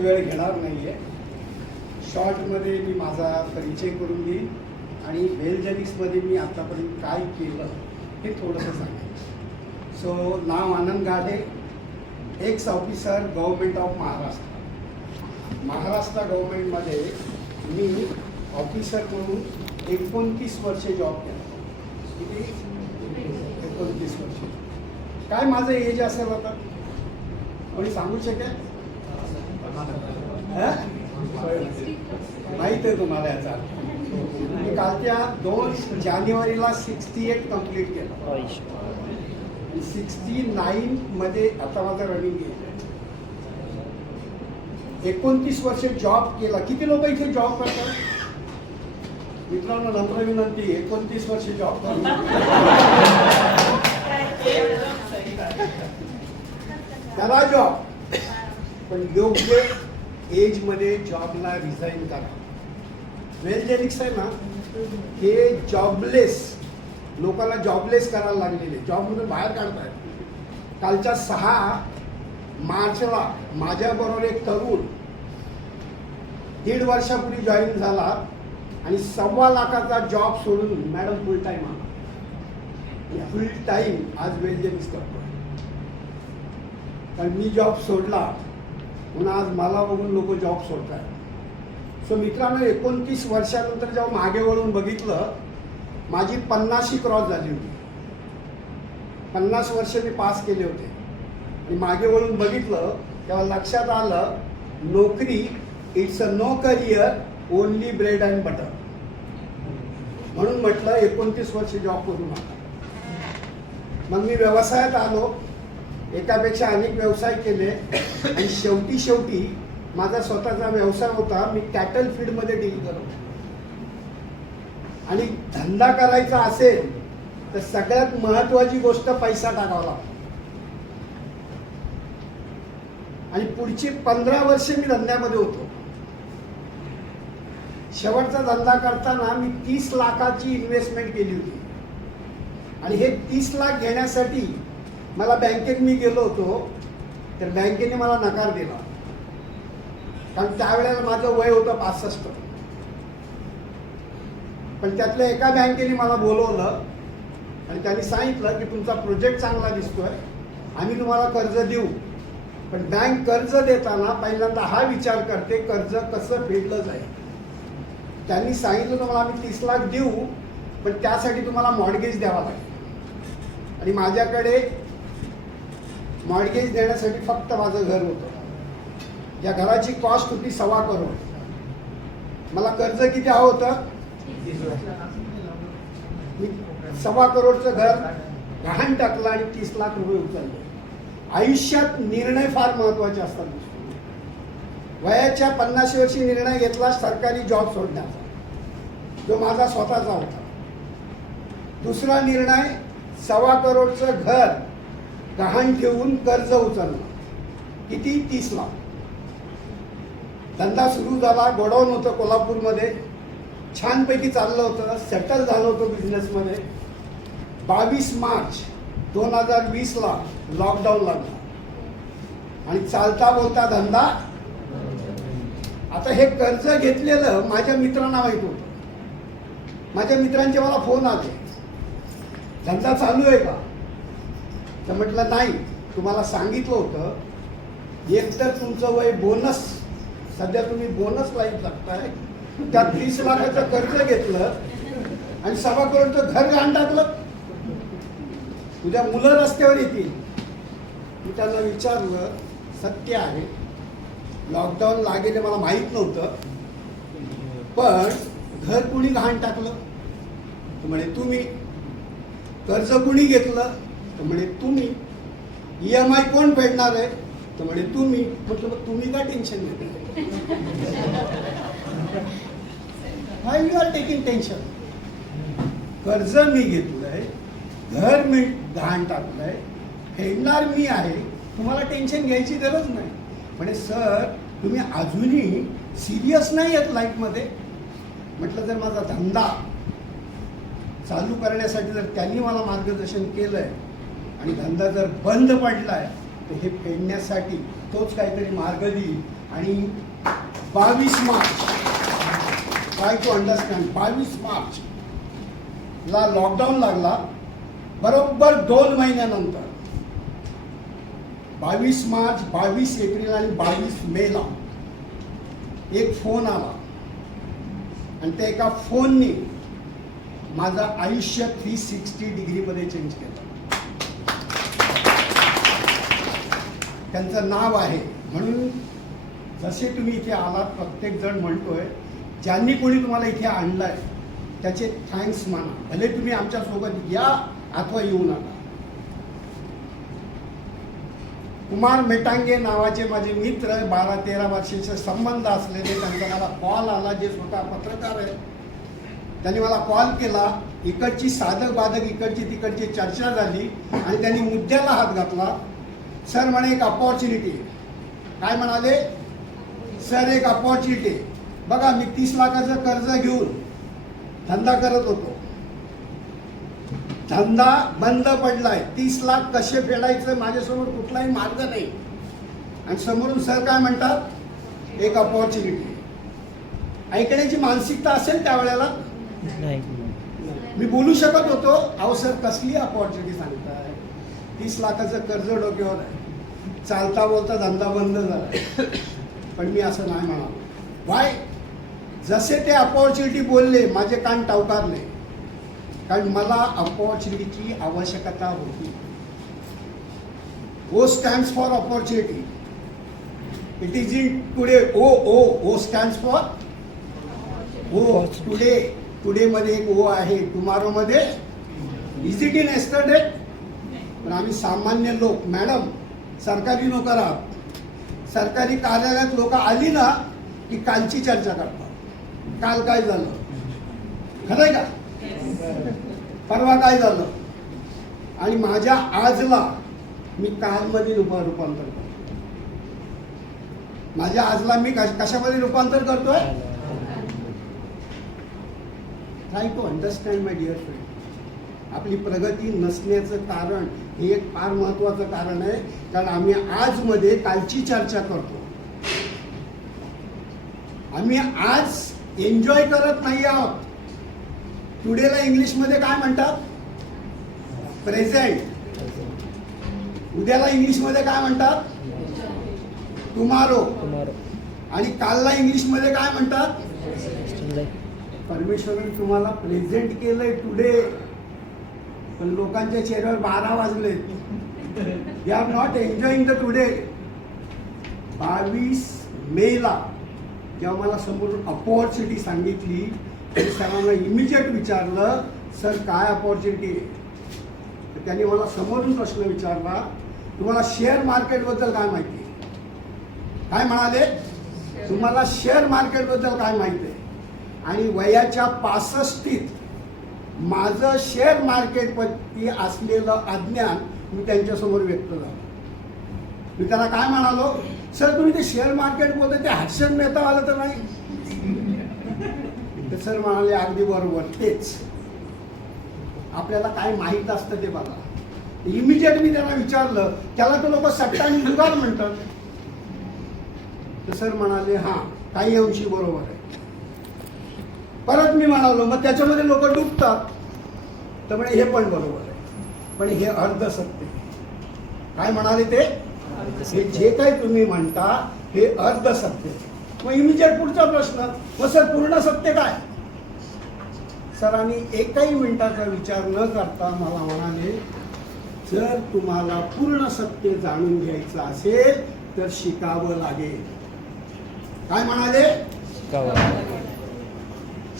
वेळ घेणार नाही आहे शॉर्टमध्ये मी माझा परिचय करून देईन आणि वेलजेनिक्समध्ये मी आतापर्यंत काय केलं हे थोडंसं सांगेन. So now Anand Gade ex officer government of Maharashtra Maharashtra गव्हर्मेंटमध्ये मी ऑफिसर म्हणून एकोणतीस वर्षे जॉब केला. किती? एकोणतीस वर्ष. काय माझं एज असेल आता? कोणी सांगू शकेल? माहीत आहे तुम्हाला याचा मी कालच्या दोन जानेवारीला सिक्स्टी एट कंप्लीट केलं. सिक्स्टी नाईन मध्ये आता माझं रनिंग आहे. एकोणतीस वर्ष जॉब केला. किती लोक इथे जॉब करतात? मित्रांनो नम्र विनंती एकोणतीस वर्ष जॉब त्याला जॉब पण योग्य एजमध्ये जॉबला रिझाईन करा. वेलजेनिक्स आहे ना हे जॉबलेस लोकांना जॉबलेस करायला लागलेले जॉबमधून बाहेर काढतायत. कालच्या सहा मार्चला माझ्याबरोबर एक तरुण दीड वर्षापूर्वी जॉईन झाला आणि सव्वा लाखाचा जॉब सोडून मॅडम फुल टाईम आला. फुल टाईम आज वेलजेनिक्स करतो कारण मी जॉब सोडला म्हणून आज मला बघून लोक जॉब सोडतात सो मित्रांनो एकोणतीस वर्षानंतर जेव्हा मागे वळून बघितलं माझी पन्नाशी क्रॉस झाली होती. पन्नास वर्ष मी पास केले होते. आणि मागे वळून बघितलं तेव्हा लक्षात आलं नोकरी it's a no career only bread and butter म्हणून म्हटलं एकोणतीस वर्ष जॉब करू नका. मग मी व्यवसायात आलो. एकापेक्षा अनेक व्यवसाय केले आणि शेवटी शेवटी माझा स्वतःचा व्यवसाय होता मी कॅटल फीडमध्ये डील करतो आणि धंदा करायचा असेल तर सगळ्यात महत्वाची गोष्ट पैसा टाकावा लागतो. आणि पुढची पंधरा वर्षे मी धंद्यामध्ये होतो. शेवटचा धंदा करताना मी तीस लाखाची इन्व्हेस्टमेंट केली होती. आणि हे तीस लाख घेण्यासाठी मला बँकेत मी गेलो होतो तर बँकेने मला नकार दिला. कारण त्यावेळेला माझं वय होतं पासष्ट. पण त्यातल्या एका बँकेने मला बोलवलं आणि त्यांनी सांगितलं की तुमचा प्रोजेक्ट चांगला दिसतोय आम्ही तुम्हाला कर्ज देऊ. पण बँक कर्ज देताना पहिल्यांदा हा विचार करते कर्ज कसं फेडलं जाईल? त्यांनी सांगितलं तुम्हाला आम्ही तीस लाख देऊ पण त्यासाठी तुम्हाला मॉडगेज द्यावा लागेल. आणि माझ्याकडे मॉडगेज देण्यासाठी फक्त माझं घर होतं. या घराची कॉस्ट होती सव्वा करोड. मला कर्ज किती हवं होतं? मी सव्वा करोडचं घर गहाण टाकलं आणि तीस लाख रुपये उचलले. आयुष्यात निर्णय फार महत्त्वाचे असतात. वयाच्या पन्नाशी वर्षी निर्णय घेतला सरकारी जॉब सोडण्याचा. जो माझा स्वतःचा होता. दुसरा निर्णय सव्वा करोडचं घर गहाण ठेवून कर्ज उचलणं. किती? तीस लाख. धंदा सुरू झाला गोडाऊन होतं कोल्हापूरमध्ये. छानपैकी चाललं होतं सेटल झालं होतं बिझनेसमध्ये बावीस मार्च दोन हजार वीसला लॉकडाऊन लागला. आणि चालता बोलता धंदा. आता हे कर्ज घेतलेलं माझ्या मित्रांना माहीत होतं. माझ्या मित्रांचे मला फोन आले. धंदा चालू आहे का? तर म्हटलं नाही तुम्हाला सांगितलं होतं एकतर तुमचं वय बोनस सध्या तुम्ही बोनस लाईफ लागताय त्या तीस लाखाचं कर्ज घेतलं आणि सव्वा करोडचं घर घाण टाकलं. उद्या मुलं रस्त्यावर येतील. मी त्यांना विचारलं सत्य आहे. लॉकडाऊन लागेल हे मला माहीत नव्हतं पण घर कुणी घाण टाकलं? म्हणे तुम्ही. कर्ज कुणी घेतलं? तर म्हणे तुम्ही ई एम आय कोण फेडणार आहे? तर म्हणे तुम्ही. म्हटलं मग तुम्ही का टेन्शन घेतलं why you are taking tension कर्ज मी घेतलंय घर मी घाण टाकलंय फेडणार मी आहे तुम्हाला टेन्शन घ्यायची गरज नाही. म्हणे सर तुम्ही अजूनही सिरियस नाही आहेत लाईफमध्ये म्हटलं जर माझा धंदा चालू करण्यासाठी जर त्यांनी मला मार्गदर्शन केलंय आणि धंदा जर बंद पडलाय तर हे फेडण्यासाठी तोच काहीतरी मार्ग देईल. आणि बावीस मार्च ट्राय टू अंडरस्टँड बावीस मार्च ला लॉकडाऊन लागला बरोबर दोन महिन्यानंतर. बावीस मार्च बावीस एप्रिल आणि बावीस मेला एक फोन आला. आणि त्या एका फोनने माझं आयुष्य थ्री सिक्स्टी डिग्रीमध्ये चेंज केलं. त्यांचं नाव आहे. म्हणून जसे तुम्ही इथे आलात प्रत्येक जण म्हणतोय ज्यांनी कोणी तुम्हाला इथे आणलाय त्याचे थँक्स माना. भले तुम्ही आमच्यासोबत या अथवा येऊ नका. कुमार मेटांगे नावाचे माझे मित्र बारा तेरा वर्षाचे संबंध असलेले त्यांचा मला कॉल आला जे स्वतः पत्रकार आहे. त्यांनी मला कॉल केला. इकडची साधक बाधक इकडची तिकडची चर्चा झाली आणि त्यांनी मुद्द्याला हात घातला. सर म्हणे एक अपॉर्च्युनिटी काय म्हणाले? सर एक अपॉर्च्युनिटी बघा मी तीस लाखाचं कर्ज घेऊन धंदा करत होतो. धंदा बंद पडलाय. तीस लाख कसे फेडायचं माझ्यासमोर कुठलाही मार्ग नाही. आणि समोरून सर काय म्हणतात? एक अपॉर्च्युनिटी ऐकण्याची मानसिकता असेल त्यावेळेला? मी बोलू शकत होतो अहो सर कसली अपॉर्च्युनिटी सांगताय? तीस लाखाचं कर्ज डोक्यावर आहे. चालता बोलता धंदा बंद झाला. पण मी असं नाही म्हणालो. वाय जसे ते अपॉर्च्युनिटी बोलले माझे कान टावकारले. कारण मला अपॉर्च्युनिटीची आवश्यकता होती. O stands for opportunity it is in today O O O stands for हो टुडे टुडे मध्ये एक ओ आहे. टुमारो मध्ये? इज इट इन एस्टरडे पण आम्ही सामान्य लोक मॅडम सरकारी नोकर. आहात सरकारी कार्यालयात लोक आली ना की कालची चर्चा करतात. काल काय झालं? खरंय का? परवा काय झालं? आणि माझ्या आजला मी कालमध्ये रूपा रूपांतर करतो. माझ्या आजला मी कशामध्ये रूपांतर करतोय? Try to understand my dear friend आपली प्रगती नसण्याचं कारण हे एक फार महत्वाचं कारण आहे कारण आम्ही आजमध्ये कालची चर्चा करतो. आम्ही आज एन्जॉय करत नाही आहोत. टुडेला इंग्लिशमध्ये काय म्हणतात? प्रेझेंट उद्याला इंग्लिशमध्ये काय म्हणतात? टुमारो आणि कालला इंग्लिशमध्ये काय म्हणतात? परमेश्वराने तुम्हाला प्रेझेंट केलंय टुडे पण लोकांच्या चेहऱ्यावर बारा वाजले. They are not enjoying the today बावीस मेला जेव्हा मला समोरून अपॉर्च्युनिटी सांगितली तर सरांना इमिजिएट विचारलं सर काय अपॉर्च्युनिटी आहे तर त्यांनी मला समोरून प्रश्न विचारला तुम्हाला शेअर मार्केटबद्दल काय माहिती? आहे काय म्हणाले? तुम्हाला शेअर मार्केटबद्दल काय माहिती आहे? आणि वयाच्या पासष्टीत माझं शेअर मार्केटवरती असलेलं अज्ञान मी त्यांच्यासमोर व्यक्त झालं. मी त्याला काय म्हणालो? सर तुम्ही ते शेअर मार्केट बोलते ते हर्षद मेहता आलं तर नाही. तर सर म्हणाले अगदी बरोबर तेच. आपल्याला काय माहीत असतं ते बघा. इमिजिएट मी त्यांना विचारलं त्याला तो लोक सट्टा आणि जुगार म्हणतात. तर सर म्हणाले हां काही अंशी बरोबर आहे. परत मी म्हणालो मग त्याच्यामध्ये लोक डुबतात. तर म्हणे हे पण बरोबर आहे. पण हे अर्ध सत्य काय म्हणाले ते? हे जे काही तुम्ही म्हणता हे अर्ध सत्य मग इमिजिएट पुढचा प्रश्न मग सर पूर्ण सत्य काय? सरांनी एकाही मिनिटाचा विचार न करता मला म्हणाले जर तुम्हाला पूर्ण सत्य जाणून घ्यायचं असेल तर शिकावं लागेल. काय म्हणाले? गावा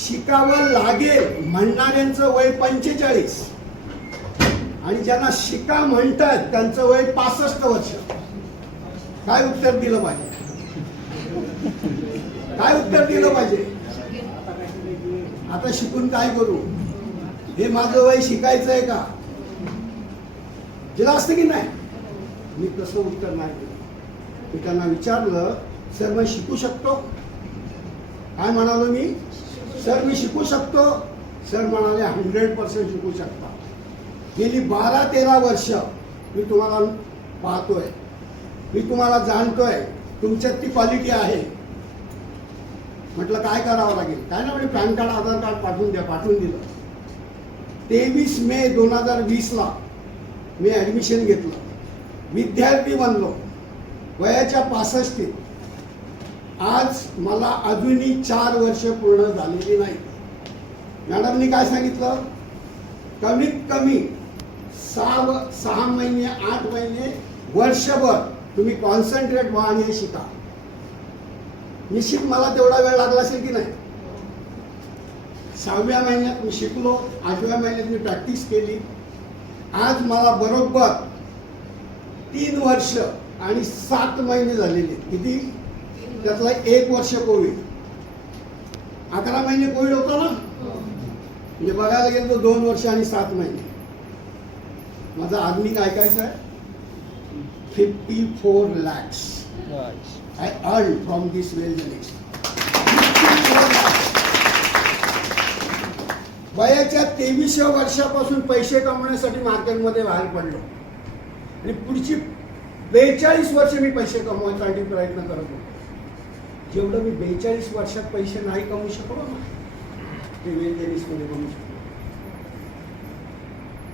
शिकावं लागेल म्हणणाऱ्यांचं वय पंचेचाळीस. आणि ज्यांना शिका म्हणतात त्यांचं वय पासष्ट वर्ष. काय उत्तर दिलं पाहिजे? काय उत्तर दिलं पाहिजे? आता शिकून काय करू? हे माझं वय शिकायचं आहे का? दिलं असतं की नाही? मी तसं उत्तर नाही दिलं. मी त्यांना विचारलं सर मी शिकू शकतो? काय म्हणालो मी? सर मी शिकू शकतो? सर म्हणाले हंड्रेड पर्सेंट शिकू शकता. गेली बारा तेरा वर्ष मी तुम्हाला पाहतोय. मी तुम्हाला जाणतोय तुमच्यात ती क्वालिटी आहे. म्हटलं काय करावं लागेल? काय ना म्हणजे पॅन कार्ड आधार कार्ड पाठवून द्या पाठवून दिलं. तेवीस मे दोन हजार वीसला मी ॲडमिशन घेतलं. विद्यार्थी बनलो वयाच्या पासष्टीत आज मला अजूनही चार वर्ष पूर्ण झालेली नाही. मॅडमनी काय सांगितलं? कमीत कमी सहा व- सहा महिने आठ महिने वर्षभर तुम्ही कॉन्सन्ट्रेट व्हा आणि हे शिका. निश्चित मला तेवढा वेळ लागला असेल की नाही? सहाव्या महिन्यात मी शिकलो आठव्या महिन्यात मी प्रॅक्टिस केली. आज मला बरोबर तीन वर्ष आणि सात महिने झालेले. आहेत. किती? त्यातला एक वर्ष कोविड. अकरा महिने कोविड होता ना? म्हणजे बघायला गेलं तर दोन वर्ष आणि सात महिने. माझा आदमी काय काय आहे fifty four lakhs earned from this well next. वयाच्या तेवीसव्या वर्षापासून पैसे कमवण्यासाठी मार्केटमध्ये बाहेर पडलो. आणि पुढची बेचाळीस वर्ष मी पैसे कमवण्यासाठी प्रयत्न करत होतो. जेवढं मी बेचाळीस वर्षात पैसे नाही कमवू शकलो ना ते वेल मध्ये कमवू शकलो.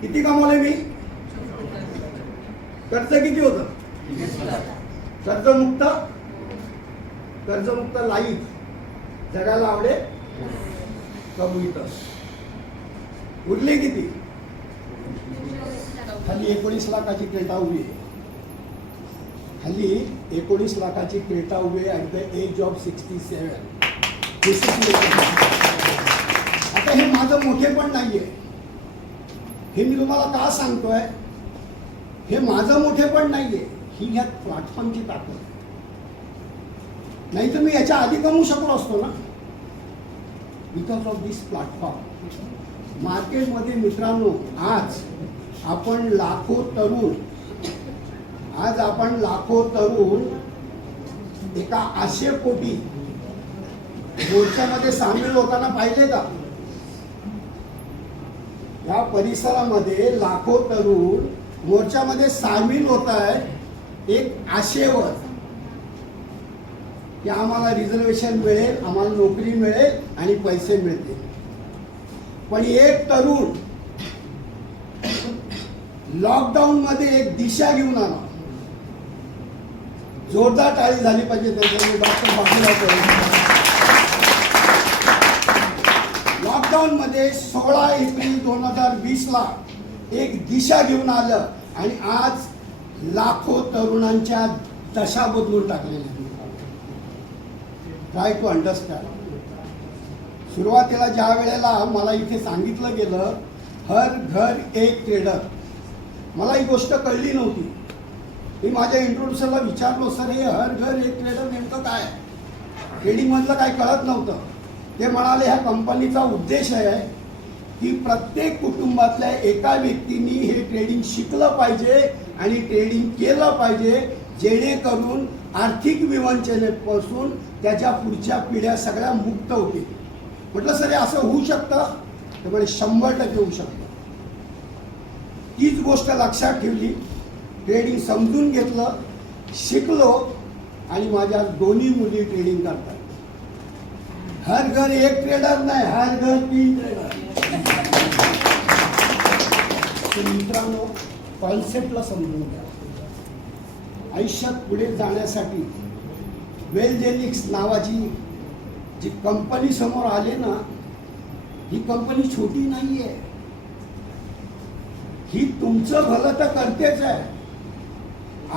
किती कमवले मी? कर्ज किती होतं? कर्जमुक्त? कर्जमुक्त लाईफ. जगायला आवडे कमवित उरले किती? खाली एकोणीस लाखाची क्रेटा उभी आहे हल्ली एकोणीस लाखाची क्रेटा उभी at the age of sixty seven आता हे माझं मोठे पण नाही आहे हे मी तुम्हाला का सांगतोय? हे माझं मोठेपण नाही आहे ही ह्या प्लॅटफॉर्मची ताकद नाही तर मी याच्या आधी कमवू शकलो असतो ना? बिकॉज ऑफ दिस प्लॅटफॉर्म मार्केटमध्ये मित्रांनो आज आपण लाखो तरुण आज आपण लाखो तरुण एका आशे कोटी मोर्चामध्ये सामील होताना पाहिले का? या परिसरामध्ये लाखो तरुण मोर्चामध्ये सामील होत आहेत एक आशेवर. की आम्हाला रिझर्वेशन मिळेल आम्हाला नोकरी मिळेल आणि पैसे मिळतील. पण एक तरुण लॉकडाऊन मध्ये एक दिशा घेऊन आला. जोरदार टाळी झाली पाहिजे. त्याच्यामुळे डॉक्टर बाबूराव लॉकडाऊन मध्ये सोळा एप्रिल दोन हजार वीस ला एक दिशा घेऊन आलं आणि आज लाखो तरुणांच्या दशा बदलून टाकलेल्या ट्राय टू अंडरस्टँड सुरुवातीला ज्या वेळेला मला इथे सांगितलं गेलं हर घर एक ट्रेडर मला ही गोष्ट कळली नव्हती. मी माझ्या इंट्रोड्युसरला विचारलो सर हे हर घर एक ट्रेडर नेमकं काय? ट्रेडिंगमधलं काय कळत नव्हतं. ते म्हणाले ह्या कंपनीचा उद्देश आहे की प्रत्येक कुटुंबातल्या एका व्यक्तीने हे ट्रेडिंग शिकलं पाहिजे आणि ट्रेडिंग केलं पाहिजे जेणेकरून आर्थिक विवंचनेपासून त्याच्या पुढच्या पिढ्या सगळ्या मुक्त होतील. म्हटलं सर हे असं होऊ शकतं? तर शंभर टक्के होऊ शकतं. तीच गोष्ट लक्षात ठेवली. ट्रेडिंग समजून घेतलं शिकलो आणि माझ्या दोन्ही मुली ट्रेडिंग करतात. हर घर एक ट्रेडर नाही हर घर तीन ट्रेडर मित्रांनो कॉन्सेप्टला समजून घ्या. आयुष्यात पुढे जाण्यासाठी वेलजेनिक्स नावाची जी कंपनी समोर आले ना ही कंपनी छोटी नाही आहे ही तुमचं भलं तर करतेच आहे.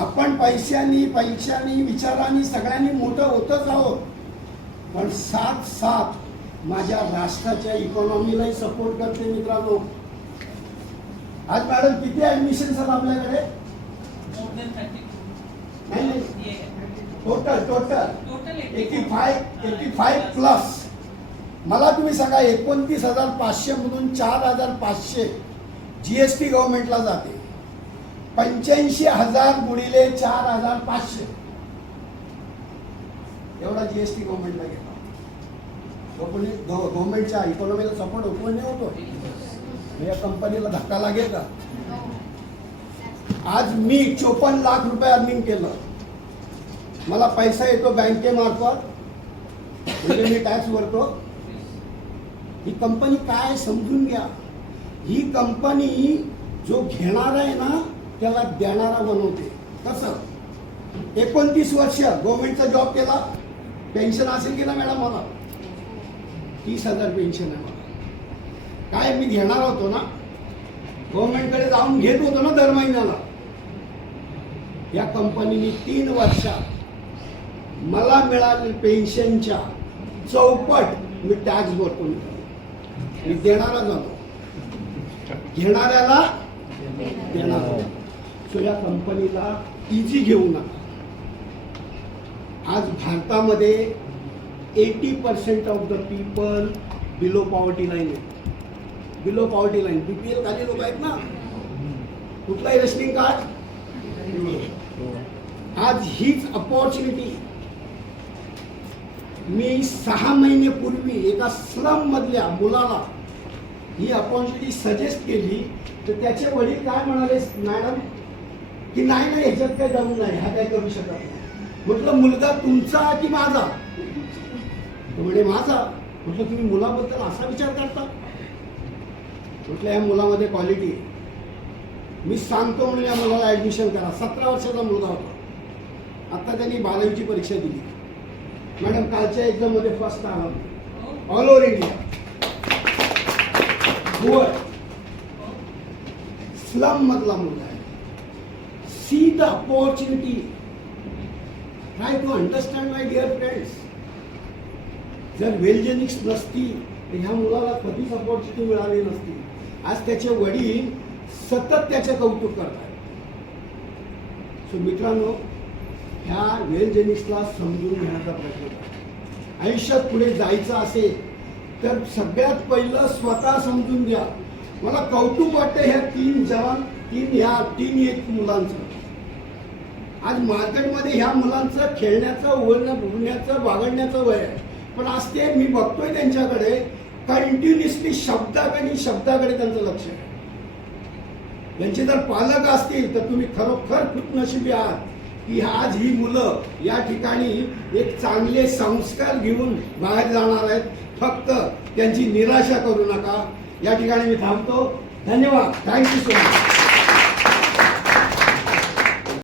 आपण पैशांनी पैशांनी विचारांनी सगळ्यांनी मोठं होतच आहोत. पण साथ साथ माझ्या राष्ट्राच्या इकॉनॉमीलाही सपोर्ट करते मित्रांनो. आज मॅडम किती ऍडमिशन सर आपल्याकडे? नाही total total eighty five eighty five plus मला तुम्ही सांगा एकोणतीस हजार पाचशे मधून चार हजार पाचशे जी एस टी गव्हर्नमेंटला जाते. पंच्याऐंशी हजार गुणिले चार हजार पाचशे. एवढा जी एस टी गव्हर्नमेंटला गेला गव्हर्नमेंटच्या इकॉनॉमीला सपोर्ट उपयोग नाही होतो या कंपनीला धक्का लागेल का? आज मी चोपन्न लाख रुपये अर्निंग केलं. मला पैसा येतो बँकेमार्फत म्हणजे मी टॅक्स भरतो. ही कंपनी काय समजून घ्या. ही कंपनी जो घेणार आहे ना त्याला देणारा बनवते. कसं एकोणतीस वर्ष गव्हर्नमेंटचा जॉब केला. पेन्शन असेल की ना मॅडम मला? तीस हजार पेन्शन आहे मला. काय मी घेणार होतो ना? गव्हर्नमेंटकडे जाऊन घेत होतो ना दर महिन्याला. या कंपनीने तीन वर्षात मला मिळालेल्या पेन्शनच्या चौपट मी टॅक्स भरतो मी देणारा जातो घेणाऱ्याला देणारा सो या कंपनीला इझी घेऊ नका. आज भारतामध्ये eighty percent of the people below poverty line आहे. बिलो पॉवर्टी लाईन बीपीएल खाली लोक आहेत ना? कुठलाही रेशनिंग कार्ड आज हीच अपॉर्च्युनिटी मी सहा महिनेपूर्वी एका स्लम मधल्या मुलाला ही अपॉर्च्युनिटी सजेस्ट केली. तर त्याचे वडील काय म्हणाले? मॅडम की नाही नाही ह्याच्यात काय जाऊन नाही हा काय करू शकत नाही. म्हटलं मुलगा तुमचा की माझा? म्हणे माझा. म्हटलं तुम्ही मुलाबद्दल असा विचार करता? म्हटलं या मुलामध्ये क्वालिटी आहे. मी सांगतो म्हणून या मुलाला ॲडमिशन करा. सतरा वर्षाचा मुलगा होता. आता त्यांनी बारावीची परीक्षा दिली. मॅडम कालच्या एक्झाममध्ये फर्स्ट आला ऑल ओव्हर इंडिया स्लम मधला मुलगा see see the opportunity to understand, understand my friends. जर वेलजेनिक्स नसती तर ह्या मुलाला कधीच अपॉर्च्युनिटी मिळाली नसती. आज त्याचे वडील सतत त्याचे कौतुक करतात. सो मित्रांनो ह्या वेलजेनिक्सला समजून घेण्याचा प्रयत्न करा. आयुष्यात पुढे जायचं असेल तर सगळ्यात पहिलं स्वतः समजून घ्या. मला कौतुक वाटतं ह्या तीन जवान तीन ह्या तीन एक मुलांचं. आज मार्केटमध्ये ह्या मुलांचं खेळण्याचं बोलणं बोलण्याचं वागडण्याचं वय आहे. पण आज ते मी बघतोय त्यांच्याकडे कंटिन्युअसली शब्दाकडे शब्दाकडे त्यांचं लक्ष आहे. यांचे जर पालक असतील तर तुम्ही खरोखर खूप नशिबी आहात की आज ही मुलं या ठिकाणी एक चांगले संस्कार घेऊन बाहेर जाणार आहेत. फक्त त्यांची निराशा करू नका. या ठिकाणी मी थांबतो. धन्यवाद. Thank you so much